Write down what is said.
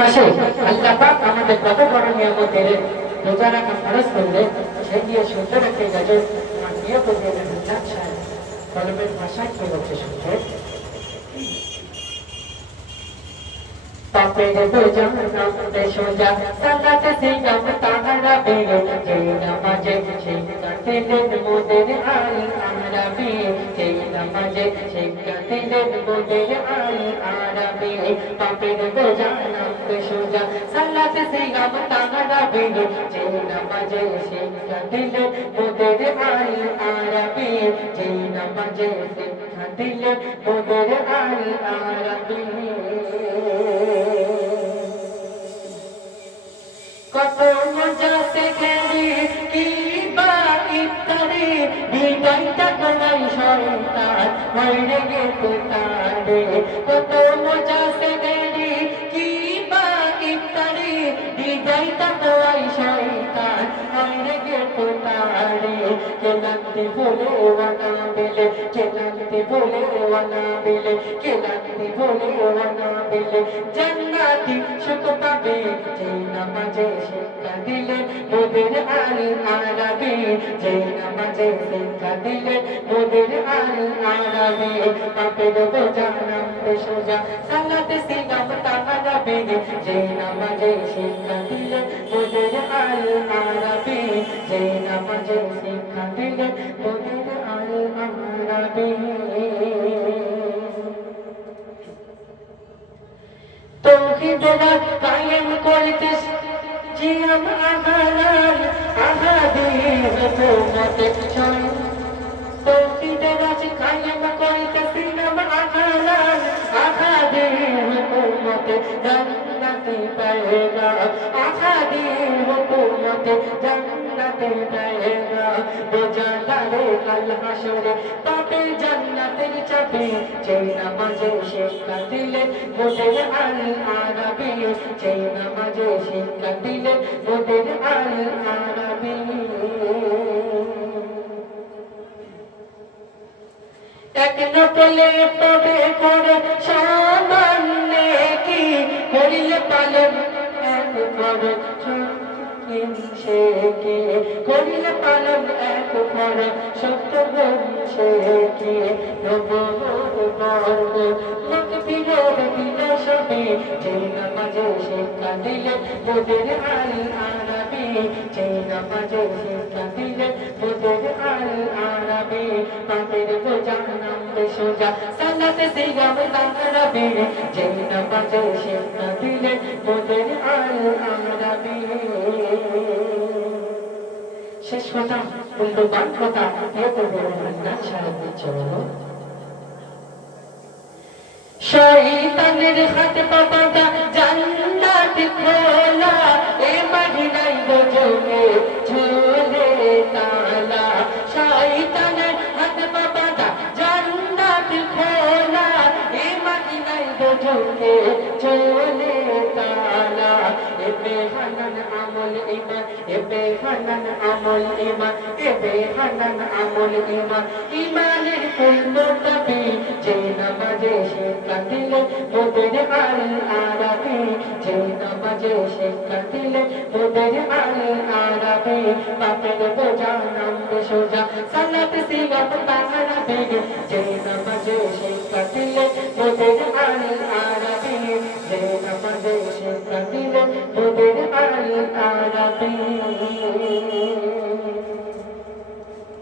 মাসে আল্লাহ পাক আমাদের কত বড় নিয়ামত দিলেন। রোজা রাখা ফরজ করলেন, সেই দিয়ে সুন্দর একটি গাজর আমার নিয়ত দিলেন আল্লাহ সাহেব। কলমের ভাষায় কি হচ্ছে শুনছেন? পাপের বোঝা নামতে সোজা সালাতে সিয়াম তাহারা বেগে যেই নামাজে সেই কাটিলেন মোদের আল আরাবি, যেই নামাজে সেই কাটিলেন মোদের আল আরাবি। পাপের বোঝা নামতে সোজা সালাতে সিয়াম তাহারা বেগে যেই নামাজে সেই কাটিলেন মোদের আল আরাবি, যেই নামাজে সেই কাটিলেন মোদের আল আরাবি। কত মজাতে খেলি কি বা ইফতারি বিদায়টা করাই শয়তান মরে গেছে তারে। কত মজাতে খেলি কি বা ইফতারি বিদায়টা করাই শয়তান মরে গেছে তারে। কেলান্তি বলে ওয়ানা বিলে, কেলান্তি বলে ওয়ানা বিলে, কেলান্তি বলে ওয়ানা বিলে জান্নাতি সুখ পাবে যেই নামাজে শিক্ষা দিলে মোদের আল আরাবি, যেই নামাজে শিক্ষা দিলে মোদের আল আরাবি। পাপের বোঝা নামতে সোজা সালাতে সিয়াম তাহারাবি, যেই নামাজে শিক্ষা দিলে মোদের আল আরাবি, যেই নামাজে শিক্ষা দিলে মোদের আল আরাবি। তৌহিদের কায়েম করিতে জিয়াম আহারাল আহাদির হুকুমতে চল। তৌহিদের কায়েম করিতে জিয়াম আহারাল আহাদির হুকুমতে জান্নাতে পায়েগা, আহাদির হুকুমতে জান্নাতে পায়েগা। বোঝালারে কাল হাসরে পাবে জান্নাতের চাবি, যেই নামাজে শিক্ষা দিলে মোদের আল আরাবি, যেই নামাজে শিক্ষা দিলে মোদের আল আরাবি। এক নকলে তবে করে সামান্য কি করিলে পালন এক করে সে কে করিলে পালন এক করে সত্য সে কে বর্গ লোক বিরোধ দিলে সবে, যেই নামাজে শিক্ষা দিলে মোদের আল আরাবি, যেই নামাজে শিক্ষা দিলে মোদের আল আরাবি। পাপের বোঝা নামতে সোজা সালাতে সিয়াম তাহারাবি, যেই নামাজে শিক্ষা দিলে মোদের আল আরাবি। শেষ কথা, মূল্যবান কথা সাহায্য চলো। শয়তানের হাতে পাতা জান্নাত খোলা, এ মদিনায় গজবে ঝোলে তালা। শয়তানের হাতে পাতা জান্নাত খোলা, এ মদিনায় গজবে ঝোলে তালা। এ বেহানান আমল ইমান, এ বেহানান আমল ইমান, এ বেহানান আমল ইমান। ইমানের ফুল মোটাবি, যেই নামাজে শিক্ষা দিলে মোদের আল আরাবি, যেই নামাজে শিক্ষা দিলে মোদের আল আরাবি। পাপের বোঝা নামতে সোজা সালাতে সিয়াম তাহারাবি, যেই নামাজে শিক্ষা দিলে মোদের আল আরাবি, যেই নামাজে শিক্ষা দিলে মোদের আল আরাবি।